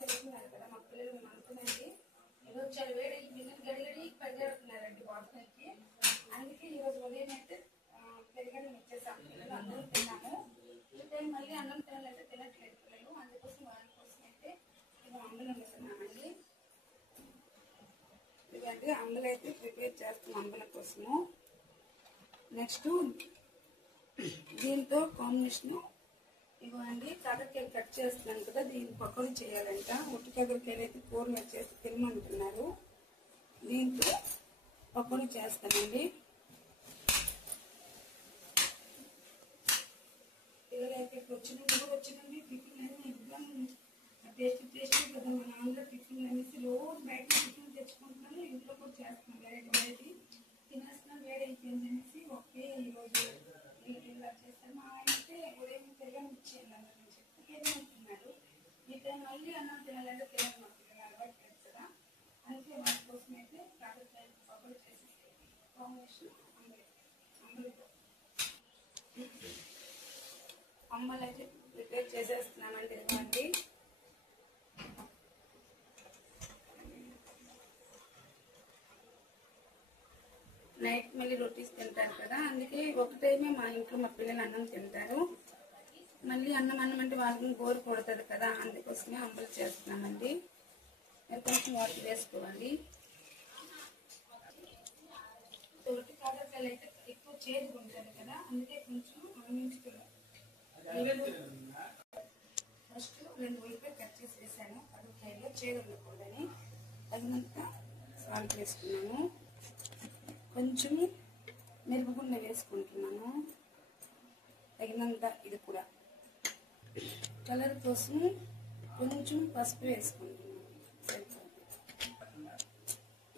పెరుగుతున్నారు కదా మా పిల్లలు మేము అనుకునేది ఈరోజు చాలా వేడి గిన్నెలు గడిగడి పరిగెడుతున్నారండి బాత్రూమ్కి. అందుకే ఈరోజు ఉదయం అయితే పెరిగడం ఇచ్చేసాము. పిల్లలు అందరూ తిన్నాము. ఈ టైం మళ్ళీ అన్నం తినాలంటే తినట్లేదు పిల్లలు. అందుకోసం వాళ్ళ కోసం అయితే మేము అంబలు వండుతున్నామండి. ఇదండి అంబలు అయితే ప్రిపేర్ చేస్తాం అంబల కోసము. నెక్స్ట్ దీంతో కాంబినేషన్ ఇవ్వండి కాకరకాయలు కట్ చేస్తున్నాను కదా, దీన్ని పకోడీ చేయాలంట. ఉట్టి కాకరకాయలు అయితే కూరలో చేసి తినమంటున్నారు. దీంతో పకోడీ చేస్తానండి. పిల్లలైతే వచ్చినండి టిఫిన్ అన్నీ ఎగ్జామ్ టేస్ట్ కదా మన ఆంధ్ర టిఫిన్ అనేసి రోజు బయట టిఫిన్ తెచ్చుకుంటున్నాను. ఇంట్లో కూడా చేస్తున్నాను వేరేది తినేస్తున్నాను. వేడైపోయింది అనేసి ఓకే ఈరోజు ఇలా చేస్తాను. మా ఆయన అయితే ఉదయం పెరిగాను ఇచ్చేయాలి అని చెప్పి ఏమంటున్నాడు. ఈ టైం మళ్ళీ అన్నం తినాలంటే తినదు మా పిల్లలు అలవాటు లేదు కదా. అందుకే వాళ్ళ కోసం అయితే కాకరకాయ పకోడీ చేసేసి కాంబినేషన్ అంబలు అయితే ప్రిపేర్ చేసేస్తున్నామండి. ఇవ్వండి నైట్ మళ్ళీ రొటీస్ తింటారు కదా, అందుకే ఒక టైమే మా ఇంట్లో మా పిల్లలు అన్నం తింటారు. మళ్ళీ అన్నం అంటే వాళ్ళకి బోరు కొడుతుంది కదా, అందుకోసమే అంబలు చేస్తున్నామండి. కొంచెం వాటర్ వేసుకోవాలి. ఒకటి కాకరకాయలు అయితే ఎక్కువ చేదుగా ఉంటుంది కదా, అందుకే కొంచెం ఆనించుకోవాలి. ఫస్ట్ 2 ఉల్లిపాయలు కట్ చేసి వేసాను. కాకరకాయలో చేదు ఉండకూడదని తగినంత సాల్ట్ వేసుకున్నాను. కొంచెం మిరపగుండ వేసుకుంటున్నాను తగినంత. ఇది కూడా కలర్ కోసం కొంచెం పసుపు వేసుకుంటున్నాను.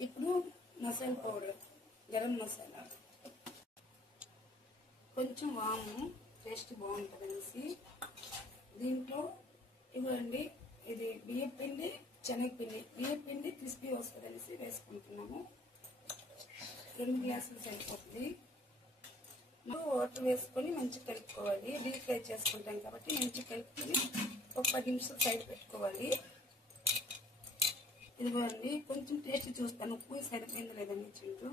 ఇప్పుడు మసాలా పౌడర్ గరం మసాలా, కొంచెం వాము టేస్ట్ బాగుంటుంది అనేసి. దీంట్లో ఇవ్వండి ఇది బియ్యపిండి శనగపిండి. బియ్యపిండి క్రిస్పీ వస్తుంది అనేసి వేసుకుంటున్నాము. 2 గ్లాసులు సరిపోతుంది. వాటర్ వేసుకొని మంచిగా కలుపుకోవాలి. డీప్ ఫ్రై చేసుకుంటాం కాబట్టి మంచిగా కలుపుకొని ఒక 10 నిమిషాలు సైడ్ పెట్టుకోవాలి. ఇదిగోండి కొంచెం టేస్ట్ చూస్తాను ఉప్పు సరిపోయింది లేదని చింటూ.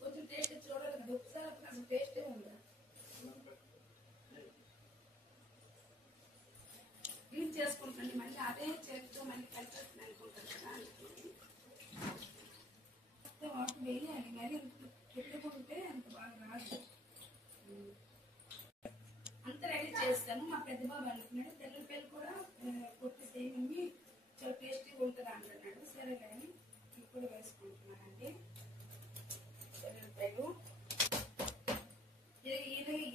కొంచెం టేస్ట్ చూడాలి కదా, ఒకసారి అసలు టేస్టే ఉండదు. క్లీన్ చేసుకుంటాండి మళ్ళీ అదే చేస్తూ మళ్ళీ కలిపేస్తుంది అనుకుంటారు కదా. వాటర్ వేయాలి మరి పెట్టుకుంటే అంత బాగా రాదు. అంత రెడీ చేస్తాను. మా పెద్ద బాబు అనుకున్నాడు తెల్లపాయలు కూడా కొట్టి చేయమని చాలా టేస్టీగా ఉంటుంది అంటున్నాడు. సరే కానీ ఇప్పుడు వేసుకుంటున్నానండి తెల్లపాయలు.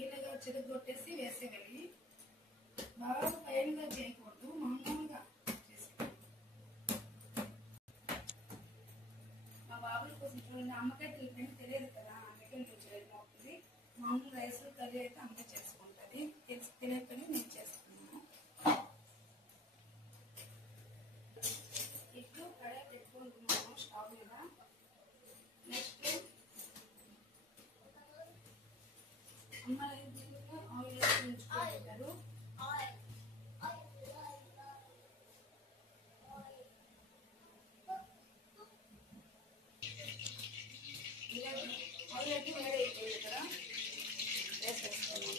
ఈలగా చిరగొట్టేసి వేసేయాలి. బాగా పైనగా చేయకూడదు, మామూలుగా చేసేయాలి. మా బాబుల కోసం చూడండి అమ్మకాయ తెలిపని తెలియదు కదా, అందుకే నేను చేయడం అవుతుంది. మామూలు రైస్ కర్రీ అయితే అమ్మ చేసుకుంటుంది, తెలియకని నేను చేస్తున్నాను. ఇప్పుడు కడాయి పెట్టుకుంటున్నాను స్టవ్ మీద. నెక్స్ట్ అమ్మ ఆయిల్ వేసి ఉంచుకుంటారు. ఆయిల్ అయితే వేడి అయిపోయింది కదా, వేసేస్తాను.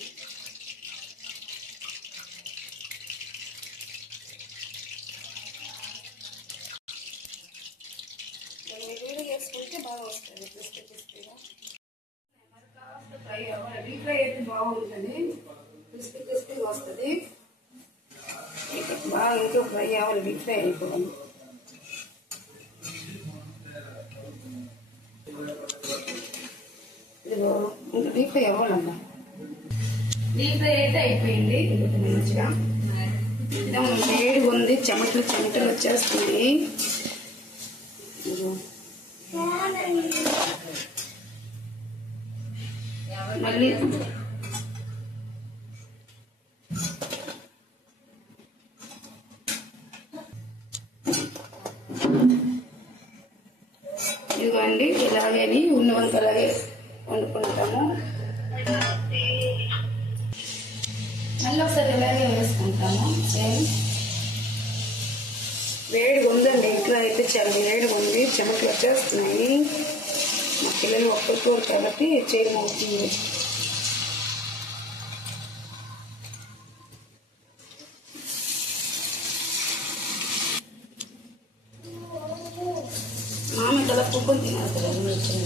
వేడి వేసుకుంటే బాగా వస్తుంది క్రిస్పీగా. ఫ్రై అవ్వాలి. డీప్ ఫ్రై అయితే బాగుంటుంది, క్రిస్పీగా వస్తుంది. బాగా ఇంట్లో ఫ్రై అవ్వాలి, డీప్ ఫ్రై అయిపోవాలి. ఇంకా డీప్ ఫ్రై అవ్వాలమ్మా. డీప్ ఫ్రై అయితే అయిపోయింది మంచిగా. వేడిగా ఉంది, చెమటలు వచ్చేస్తుంది. మళ్ళీ ఇదిగోండి ఇలాగే ఉన్నవంత అలాగే వండుకుంటాము. మళ్ళీ ఒకసారి ఇలాగే వేసుకుంటాము సేమ్. వేడిగా ఉందండి, ఇంట్లో అయితే చాలా వేడిగా ఉంది, చెమటలు వచ్చేస్తున్నాయి. మా పిల్లలు ఒక్కరికోరు కాబట్టి చేయమవుతుంది. మామ కల పువ్వుని తినేస్తారు.